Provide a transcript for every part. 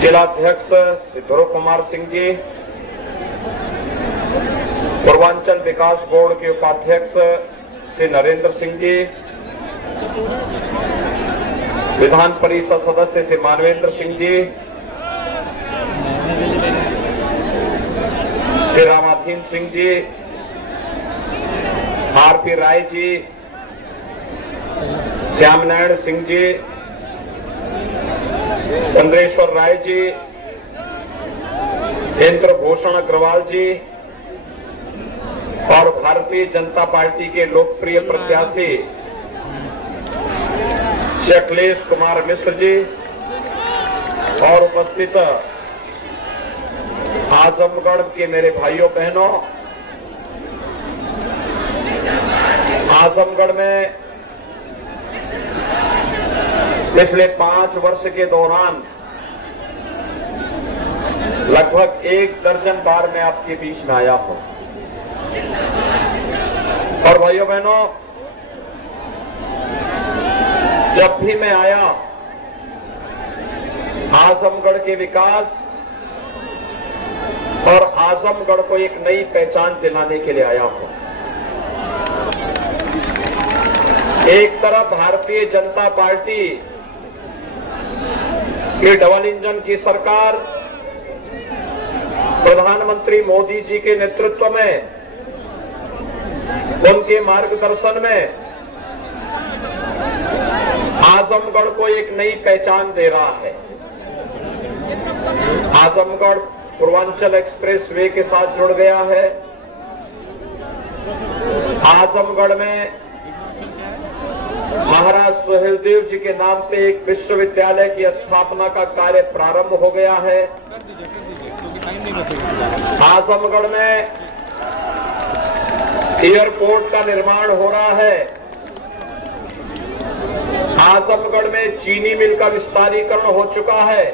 जिलाध्यक्ष श्री ध्रुव कुमार सिंह जी, पूर्वांचल विकास बोर्ड के उपाध्यक्ष श्री नरेंद्र सिंह जी, विधान परिषद सदस्य श्री मानवेंद्र सिंह जी, श्री रामाधीन सिंह जी, आरपी राय जी, श्याम नारायण सिंह जी, चंद्रेश्वर राय जी, इंद्र भूषण अग्रवाल जी और भारतीय जनता पार्टी के लोकप्रिय प्रत्याशी श्री अखिलेश कुमार मिश्र जी और उपस्थित आजमगढ़ के मेरे भाइयों बहनों, आजमगढ़ में पिछले 5 वर्ष के दौरान लगभग 1 दर्जन बार मैं आपके बीच में आया हूं। और भाइयों बहनों, जब भी मैं आया आजमगढ़ के विकास और आजमगढ़ को एक नई पहचान दिलाने के लिए आया हूं। एक तरफ भारतीय जनता पार्टी की डबल इंजन की सरकार प्रधानमंत्री मोदी जी के नेतृत्व में, उनके मार्गदर्शन में आजमगढ़ को एक नई पहचान दे रहा है। आजमगढ़ पूर्वांचल एक्सप्रेस वे के साथ जुड़ गया है। आजमगढ़ में महाराज सुहेलदेव जी के नाम पे एक विश्वविद्यालय की स्थापना का कार्य प्रारंभ हो गया है। आजमगढ़ में एयरपोर्ट का निर्माण हो रहा है। आजमगढ़ में चीनी मिल का विस्तारीकरण हो चुका है।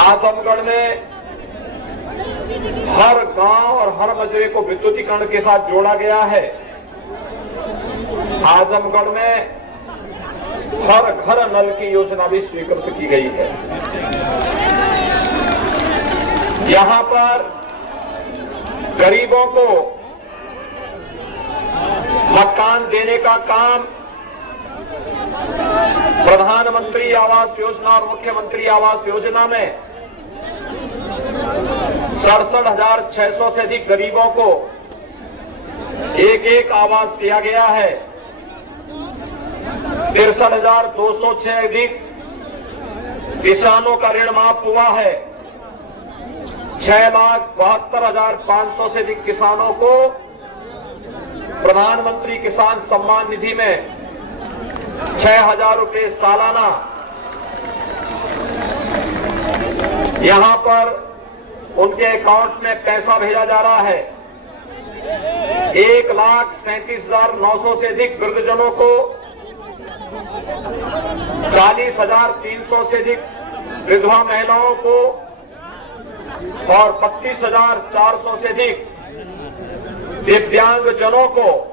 आजमगढ़ में हर गांव और हर मजरे को विद्युतीकरण के साथ जोड़ा गया है। आजमगढ़ में हर घर नल की योजना भी स्वीकृत की गई है। यहां पर गरीबों को मकान देने का काम प्रधानमंत्री आवास योजना और मुख्यमंत्री आवास योजना में 67,600 से अधिक गरीबों को एक आवास दिया गया है। 63,200 से अधिक किसानों का ऋण माफ हुआ है। 6,72,500 से अधिक किसानों को प्रधानमंत्री किसान सम्मान निधि में 6,000 रुपए सालाना यहां पर उनके अकाउंट में पैसा भेजा जा रहा है। 1,37,900 से अधिक वृद्धजनों को 40,300 से अधिक विधवा महिलाओं को और 32,400 से अधिक दिव्यांगजनों को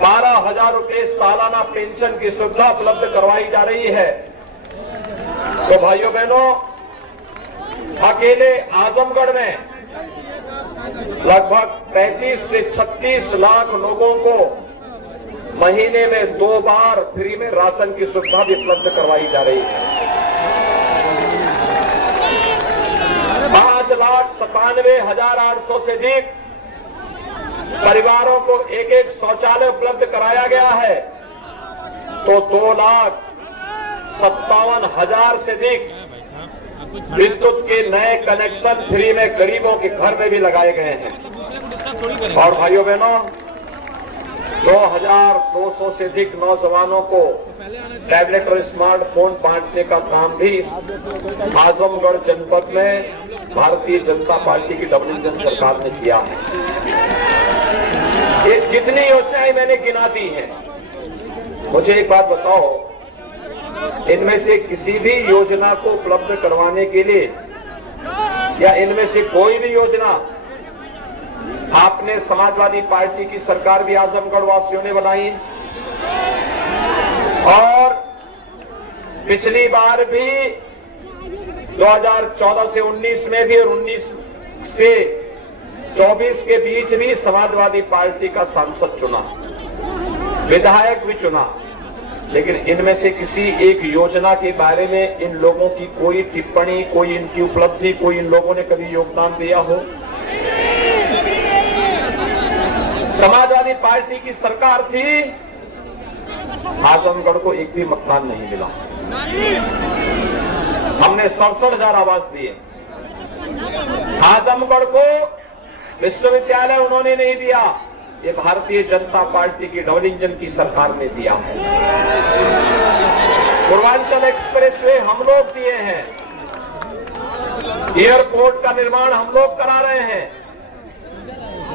12,000 रुपए सालाना पेंशन की सुविधा उपलब्ध करवाई जा रही है। तो भाइयों बहनों, अकेले आजमगढ़ में लगभग 35 से 36 लाख लोगों को महीने में 2 बार फ्री में राशन की सुविधा भी उपलब्ध करवाई जा रही है। 5,97,800 से अधिक परिवारों को एक शौचालय उपलब्ध कराया गया है। तो 2,57,000 से अधिक विद्युत के नए कनेक्शन फ्री में गरीबों के घर में भी लगाए गए हैं। और भाइयों बहनों, 2,200 से अधिक नौजवानों को टैबलेट और स्मार्टफोन बांटने का काम भी आजमगढ़ जनपद में भारतीय जनता पार्टी की डबल इंजन सरकार ने किया है। ये जितनी योजनाएं मैंने गिना दी हैं, मुझे एक बात बताओ, इनमें से किसी भी योजना को उपलब्ध करवाने के लिए या इनमें से कोई भी योजना आपने समाजवादी पार्टी की सरकार भी आजमगढ़ वासियों ने बनाई और पिछली बार भी 2014 से 19 में भी और 19 से 24 के बीच भी समाजवादी पार्टी का सांसद चुना, विधायक भी चुना, लेकिन इनमें से किसी एक योजना के बारे में इन लोगों की कोई टिप्पणी, कोई इनकी उपलब्धि, कोई इन लोगों ने कभी योगदान दिया हो? समाजवादी पार्टी की सरकार थी, आजमगढ़ को एक भी मकान नहीं मिला। हमने 67,000 आवास दिए। आजमगढ़ को विश्वविद्यालय उन्होंने नहीं दिया, ये भारतीय जनता पार्टी की डबल इंजन की सरकार ने दिया है। पूर्वांचल एक्सप्रेसवे हम लोग दिए हैं, एयरपोर्ट का निर्माण हम लोग करा रहे हैं।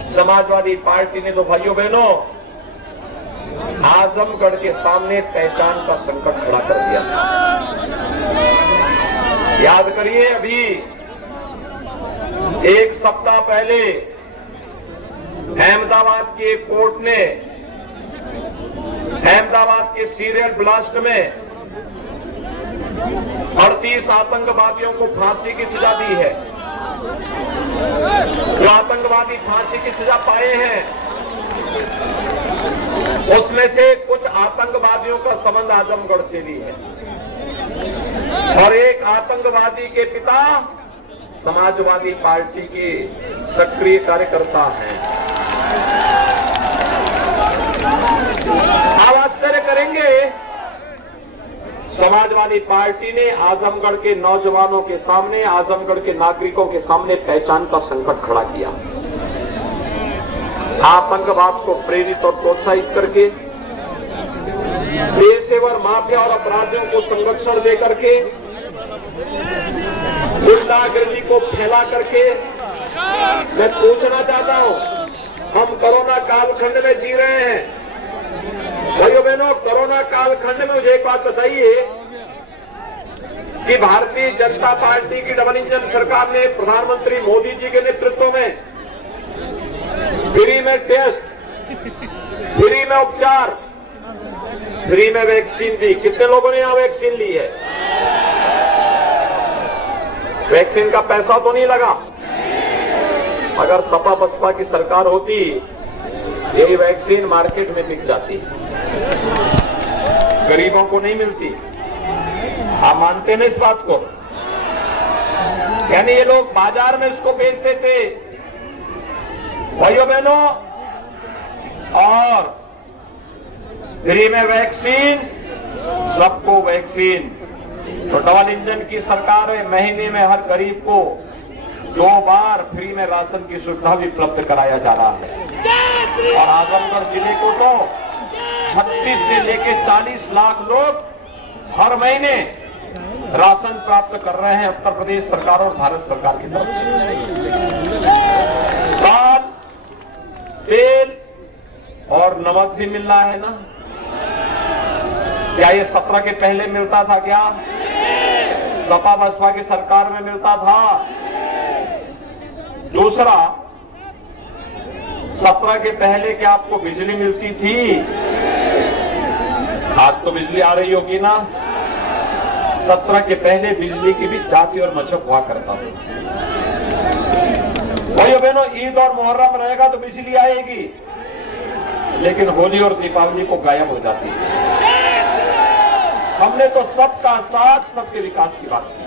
समाजवादी पार्टी ने तो भाइयों बहनों आजमगढ़ के सामने पहचान का संकट खड़ा कर दिया। याद करिए, अभी एक सप्ताह पहले अहमदाबाद के एक कोर्ट ने अहमदाबाद के सीरियल ब्लास्ट में 38 आतंकवादियों को फांसी की सजा दी है। जो आतंकवादी फांसी की सजा पाए हैं, उसमें से कुछ आतंकवादियों का संबंध आजमगढ़ से भी है और एक आतंकवादी के पिता समाजवादी पार्टी के सक्रिय कार्यकर्ता हैं। आप आश्चर्य करेंगे, समाजवादी पार्टी ने आजमगढ़ के नौजवानों के सामने, आजमगढ़ के नागरिकों के सामने पहचान का संकट खड़ा किया। आतंकवाद को प्रेरित और प्रोत्साहित करके, पेशेवर माफिया और अपराधियों को संरक्षण दे करके, गुंडागर्दी को फैला करके, मैं पूछना चाहता हूं, हम कोरोना कालखंड में जी रहे हैं। भाइयों बहनों, कोरोना कालखंड में मुझे एक बात बताइए कि भारतीय जनता पार्टी की डबल इंजन सरकार ने प्रधानमंत्री मोदी जी के नेतृत्व में फ्री में टेस्ट, फ्री में उपचार, फ्री में वैक्सीन दी। कितने लोगों ने यहां वैक्सीन ली है? वैक्सीन का पैसा तो नहीं लगा। अगर सपा बसपा की सरकार होती, यही वैक्सीन मार्केट में बिक जाती, गरीबों को नहीं मिलती। आप मानते हैं इस बात को? यानी ये लोग बाजार में इसको बेचते थे। भाइयों बहनों, और फ्री में वैक्सीन, सबको वैक्सीन। तो डबल इंजन की सरकार है, महीने में हर गरीब को 2 बार फ्री में राशन की सुविधा भी उपलब्ध कराया जा रहा है। और आजमगढ़ जिले को तो 36 से लेकर 40 लाख लोग हर महीने राशन प्राप्त कर रहे हैं उत्तर प्रदेश सरकार और भारत सरकार की तरफ से। दाल, तेल और नमक भी मिल रहा है ना? क्या ये 17 के पहले मिलता था? क्या सपा बसपा की सरकार में मिलता था? दूसरा, 17 के पहले क्या आपको बिजली मिलती थी? आज तो बिजली आ रही होगी ना। 17 के पहले बिजली की भी जाति और मजहब हुआ करता था। भाइयों बहनों, ईद और मुहर्रम रहेगा तो बिजली आएगी, लेकिन होली और दीपावली को गायब हो जाती है। हमने तो सबका साथ, सबके विकास की बात की।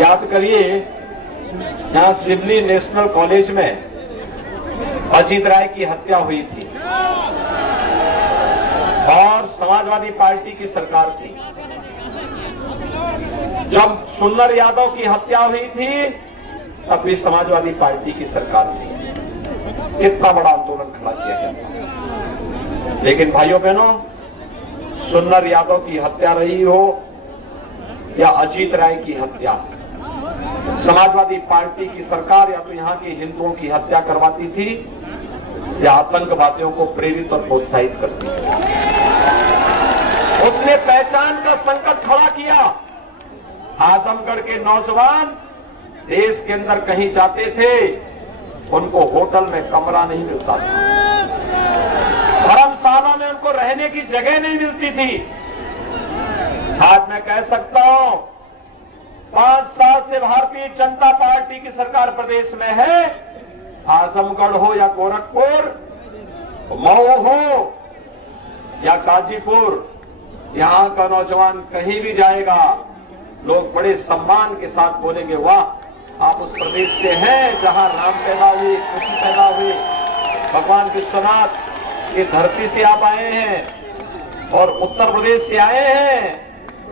याद करिए, यहां सिवली नेशनल कॉलेज में अजीत राय की हत्या हुई थी और समाजवादी पार्टी की सरकार थी। जब सुंदर यादव की हत्या हुई थी, तब भी समाजवादी पार्टी की सरकार थी। कितना बड़ा आंदोलन खड़ा किया गया था। लेकिन भाइयों बहनों, सुंदर यादव की हत्या रही हो या अजीत राय की हत्या, समाजवादी पार्टी की सरकार या तो यहां के हिंदुओं की हत्या करवाती थी या आतंकवादियों को प्रेरित और प्रोत्साहित करती थी। उसने पहचान का संकट खड़ा किया। आजमगढ़ के नौजवान देश के अंदर कहीं जाते थे, उनको होटल में कमरा नहीं मिलता था, धर्मशाला में उनको रहने की जगह नहीं मिलती थी। आज मैं कह सकता हूं 5 साल से भारतीय जनता पार्टी की सरकार प्रदेश में है। आजमगढ़ हो या गोरखपुर, मऊ हो या गाजीपुर, यहां का नौजवान कहीं भी जाएगा, लोग बड़े सम्मान के साथ बोलेंगे, वाह आप उस प्रदेश से हैं जहां राम पैदा हुए, कृष्ण पैदा हुए, भगवान विश्वनाथ की धरती से आप आए हैं और उत्तर प्रदेश से आए हैं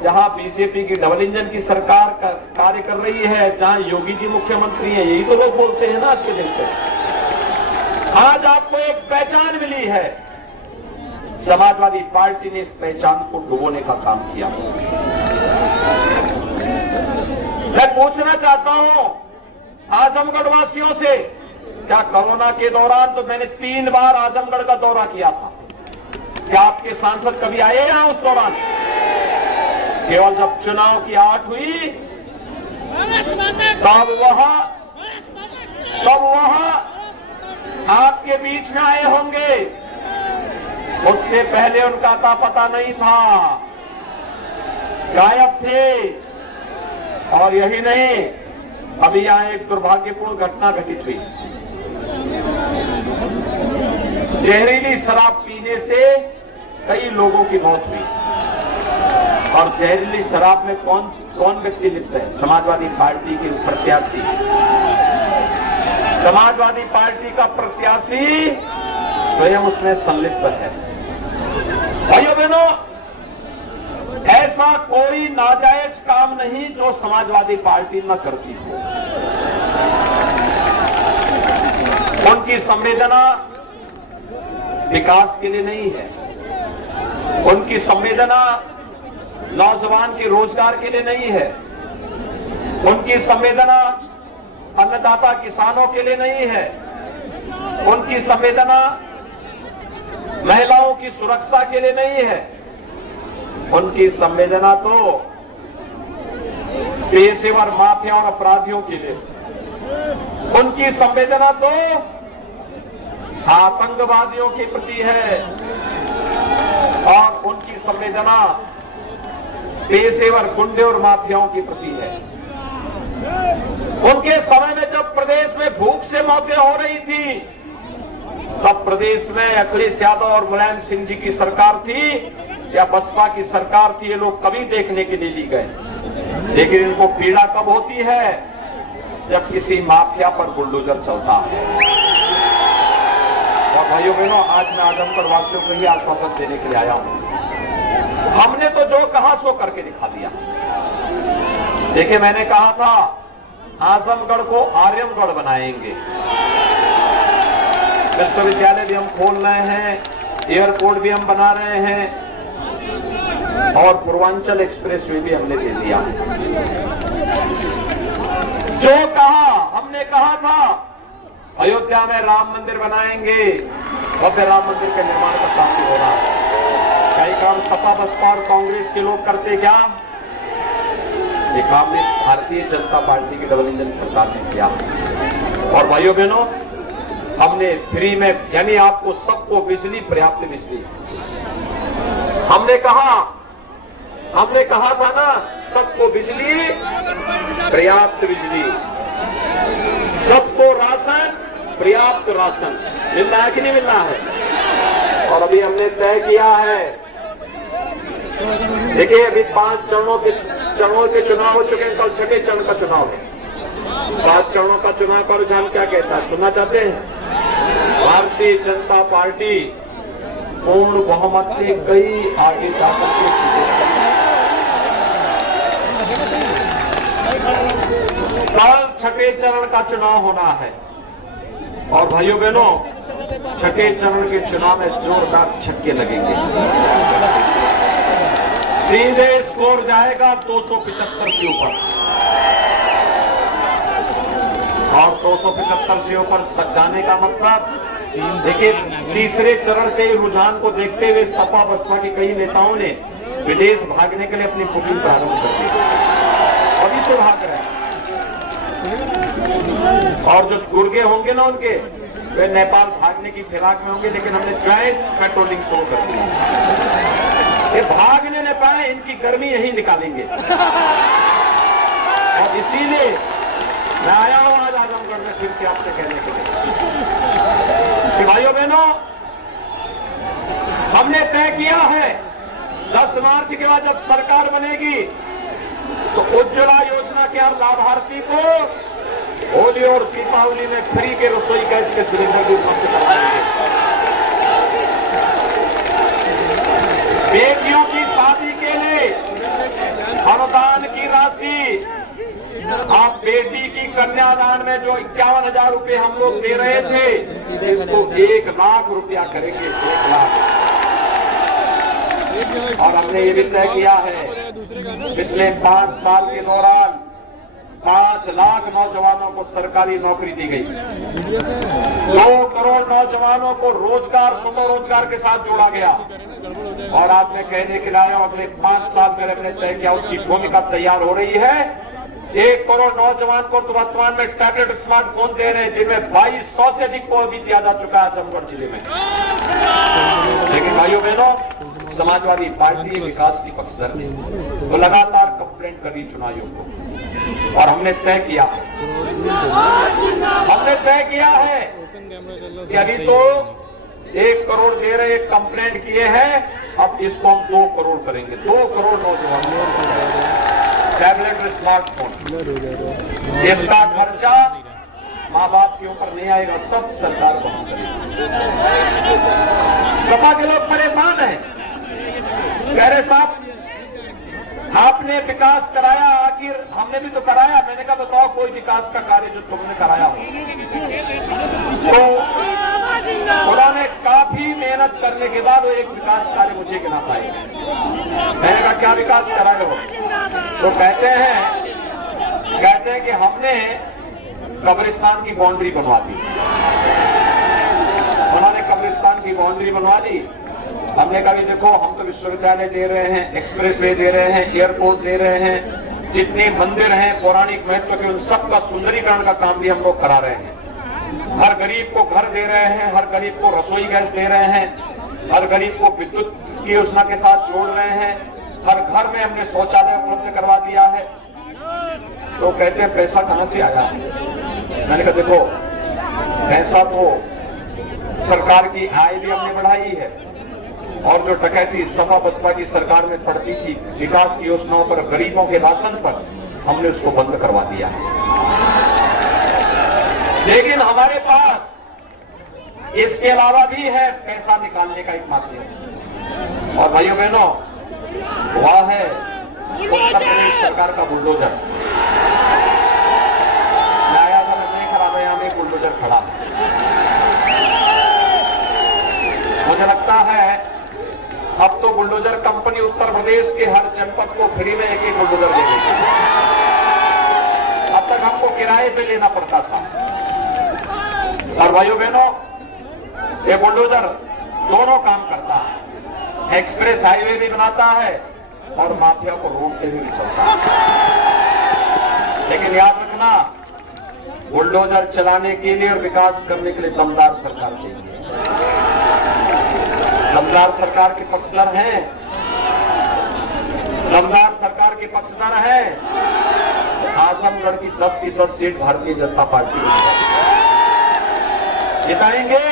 जहां बीजेपी की डबल इंजन की सरकार कार्य कर रही है, जहां योगी जी मुख्यमंत्री हैं। यही तो लोग बोलते हैं ना आज के दिन पे। आज आपको एक पहचान मिली है, समाजवादी पार्टी ने इस पहचान को डुबोने का काम किया। मैं पूछना चाहता हूं आजमगढ़ वासियों से, क्या कोरोना के दौरान तो मैंने 3 बार आजमगढ़ का दौरा किया था, क्या आपके सांसद कभी आए यहां उस दौरान? केवल जब चुनाव की आट हुई तब वहां आपके बीच में आए होंगे, उससे पहले उनका अता पता नहीं था, गायब थे। और यही नहीं, अभी यहां एक दुर्भाग्यपूर्ण घटना घटित हुई। जहरीली शराब पीने से कई लोगों की मौत हुई। और जहरीली शराब में कौन व्यक्ति लिप्त है? समाजवादी पार्टी के प्रत्याशी। समाजवादी पार्टी का प्रत्याशी स्वयं उसमें संलिप्त है। भाइयों बहनों, ऐसा कोई नाजायज काम नहीं जो समाजवादी पार्टी न करती हो। उनकी संवेदना विकास के लिए नहीं है, उनकी संवेदना नौजवान के रोजगार के लिए नहीं है, उनकी संवेदना अन्नदाता किसानों के लिए नहीं है, उनकी संवेदना महिलाओं की सुरक्षा के लिए नहीं है, उनकी संवेदना तो पेशेवर माफिया और अपराधियों के लिए, उनकी संवेदना तो आतंकवादियों के प्रति है, और उनकी संवेदना पेशेवर गुंडे और माफियाओं के प्रति है। उनके समय में जब प्रदेश में भूख से मौतें हो रही थी, तब प्रदेश में अखिलेश यादव और मुलायम सिंह जी की सरकार थी या बसपा की सरकार थी, ये लोग कभी देखने के लिए नहीं गए। लेकिन इनको पीड़ा कब होती है? जब किसी माफिया पर बुलडोजर चलता है। और भाइयों बहनों, आज मैं आजमगढ़ वासियों को ही आश्वासन देने के लिए आया हूं। हमने तो जो कहा सो करके दिखा दिया। देखिए, मैंने कहा था आजमगढ़ को आर्यमगढ़ बनाएंगे, विश्वविद्यालय भी हम खोल रहे हैं, एयरपोर्ट भी हम बना रहे हैं, और पूर्वांचल एक्सप्रेसवे भी हमने दे दिया। जो कहा, हमने कहा था अयोध्या में राम मंदिर बनाएंगे, भव्य राम मंदिर के निर्माण का काम भी हो रहा है। कई काम सपा बसपा और कांग्रेस के लोग करते क्या? ये काम में भारतीय जनता पार्टी की डबल इंजन सरकार ने किया। और भाइयों बहनों, हमने फ्री में, यानी आपको सबको बिजली, पर्याप्त बिजली, हमने कहा था ना, सबको बिजली, पर्याप्त बिजली, सबको राशन, पर्याप्त राशन मिलना है कि नहीं मिलना है? और अभी हमने तय किया है, देखिए अभी 5 चरणों के चुनाव हो चुके हैं, कल 6ठे चरण का चुनाव है। 5 चरणों का चुनाव का रुझान क्या कहता है, सुनना चाहते हैं? भारतीय जनता पार्टी पूर्ण बहुमत से कई आगे जाकर के कल 6ठे चरण का चुनाव होना है। और भाइयों बहनों, 6ठे चरण के चुनाव में जोरदार छक्के लगेंगे। सीधे स्कोर जाएगा 275 से ऊपर, और 275 से ऊपर जाने का मतलब, देखिए तीसरे चरण से रुझान को देखते हुए सपा बसपा के कई नेताओं ने विदेश भागने के लिए अपनी बुकिंग प्रारंभ कर दी, अभी से भाग रहे हैं। और जो गुर्गे होंगे ना उनके, वे नेपाल भागने की फिराक में होंगे, लेकिन हमने ज्वाइंट पेट्रोलिंग शुरू कर दी। ये भागने पाए, इनकी गर्मी यहीं निकालेंगे। और इसीलिए मैं आया हूं आज आजमगढ़ में फिर से आपसे कहने के लिए कि भाइयों बहनों, हमने तय किया है 10 मार्च के बाद जब सरकार बनेगी तो उज्ज्वला योजना के हर लाभार्थी को होली और दीपावली में फ्री के रसोई गैस के सिलेंडर भी उपलब्ध कराएंगे। बेटियों की शादी के लिए अनुदान की राशि, आप बेटी की कन्यादान में जो 51,000 रुपए हम लोग दे रहे थे, इसको 1 लाख रुपया करेंगे, 1 लाख। और हमने ये भी तय किया है पिछले 5 साल के दौरान 5 लाख नौजवानों को सरकारी नौकरी दी गई। 2 करोड़ नौजवानों को रोजगार, स्वरोजगार के साथ जोड़ा गया। और आज मैं कहने के लिए आया हूं, अगले 5 साल में हमने तय किया, उसकी भूमिका तैयार हो रही है। 1 करोड़ नौजवान को तो वर्तमान में टैबलेट स्मार्टफोन दे रहे हैं, जिनमें 2200 से अधिक को अभी दिया जा चुका है आजमगढ़ जिले में। लेकिन भाइयों बहनों, समाजवादी पार्टी विकास की पक्षधर ने तो लगातार कंप्लेंट करी चुनाव आयोग को, और हमने तय किया है कि अभी तो 1 करोड़ दे रहे, कंप्लेंट किए हैं, अब इसको हम 2 करोड़ करेंगे। 2 करोड़ नौजवानों को टैबलेट स्मार्टफोन, इसका खर्चा माँ बाप के ऊपर नहीं आएगा, सब सरकार वहन करेगी। सपा के लोग परेशान हैं, कह रहे साहब आपने विकास कराया, आखिर हमने भी तो कराया। मैंने कहा बताओ कोई विकास का कार्य जो तुमने कराया हो। तो उन्होंने काफी मेहनत करने के बाद वो एक विकास कार्य मुझे गिना पाए। मैंने कहा क्या विकास कराए हो? तो कहते हैं कि हमने कब्रिस्तान की बाउंड्री बनवा दी। उन्होंने कब्रिस्तान की बाउंड्री बनवा दी। हमने कहा देखो, हम तो विश्वविद्यालय दे रहे हैं, एक्सप्रेसवे दे रहे हैं, एयरपोर्ट दे रहे हैं, जितने मंदिर हैं पौराणिक महत्व के, उन सब का सुंदरीकरण का काम भी हम लोग करा रहे हैं। हर गरीब को घर दे रहे हैं, हर गरीब को रसोई गैस दे रहे हैं, हर गरीब को विद्युत की योजना के साथ जोड़ रहे हैं, हर घर में हमने शौचालय उपलब्ध करवा दिया है। तो कहते हैं पैसा कहां से आया? मैंने कहा देखो, पैसा तो सरकार की आय भी हमने बढ़ाई है, और जो डकैती सपा बसपा की सरकार में पड़ती थी विकास की योजनाओं पर, गरीबों के राशन पर, हमने उसको बंद करवा दिया है। लेकिन हमारे पास इसके अलावा भी है पैसा निकालने का एक माध्यम। और भाइयों बहनों, वह है उत्तर प्रदेश सरकार का बुलडोजर। मैं आया था, मैं देख रहा था यहां में बुलडोजर खड़ा। मुझे लगता है अब तो बुलडोजर कंपनी उत्तर प्रदेश के हर जनपद को फ्री में एक बुलडोजर दे देगी। अब तक हमको किराए पे लेना पड़ता था। और भाइयों बहनों, ये बुलडोजर दोनों काम करता है, एक्सप्रेस हाईवे भी बनाता है और माफिया को रोकते हुए भी चलता है। लेकिन याद रखना, बुलडोजर चलाने के लिए और विकास करने के लिए दमदार सरकार चाहिए। दमदार सरकार के पक्षधर हैं, दमदार सरकार के पक्षधर हैं। आजमगढ़ की 10 की 10 सीट भारतीय जनता पार्टी जिताएंगे।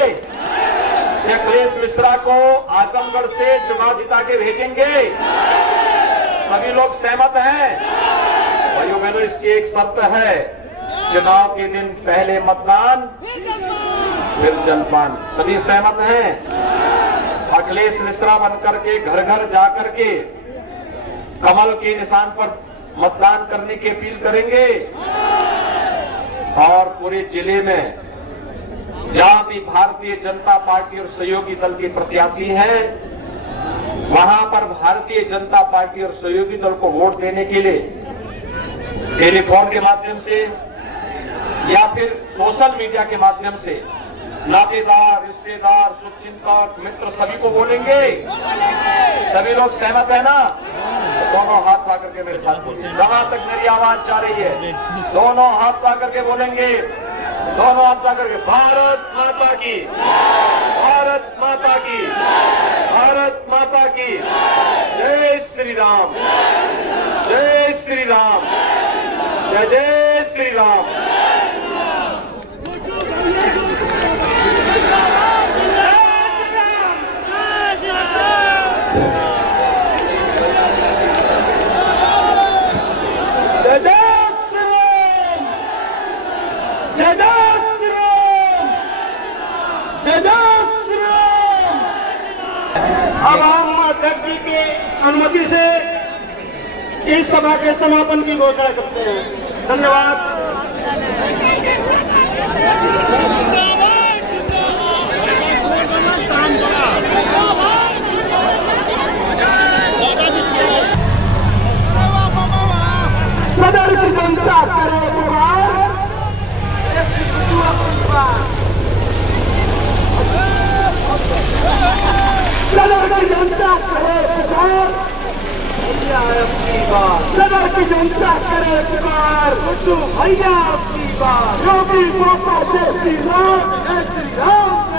अखिलेश मिश्रा को आजमगढ़ से चुनाव जिता के भेजेंगे। सभी लोग सहमत हैं? भाइयों बहनों, इसकी एक शर्त है, चुनाव के दिन पहले मतदान फिर जलपान। सभी सहमत हैं? अखिलेश मिश्रा बनकर के घर घर जाकर के कमल के निशान पर मतदान करने की अपील करेंगे, और पूरे जिले में जहां भी भारतीय जनता पार्टी और सहयोगी दल के प्रत्याशी हैं, वहां पर भारतीय जनता पार्टी और सहयोगी दल को वोट देने के लिए टेलीफोन के माध्यम से या फिर सोशल मीडिया के माध्यम से नातेदार, रिश्तेदार, शुभचिंतक, मित्र सभी को बोलेंगे। सभी लोग सहमत है ना? तो दोनों हाथ पा करके मेरे साथ बोलेंगे। जहां तक मेरी आवाज जा रही है, दोनों हाथ पा करके बोलेंगे। दोनों हाथ पा करके भारत माता की, भारत माता की, भारत माता की जय श्री श्री राम, जय श्री राम, जय जय श्री राम। अब हम अध्यक्ष जी की अनुमति से इस सभा के समापन की घोषणा करते हैं। धन्यवाद। सदर की जनता करे पुकार, सदर की जनता करे पुकार, सदर की जनता करे पुकार, भैया अपनी बात, योगी बाबा जय श्री राम, जय श्री राम।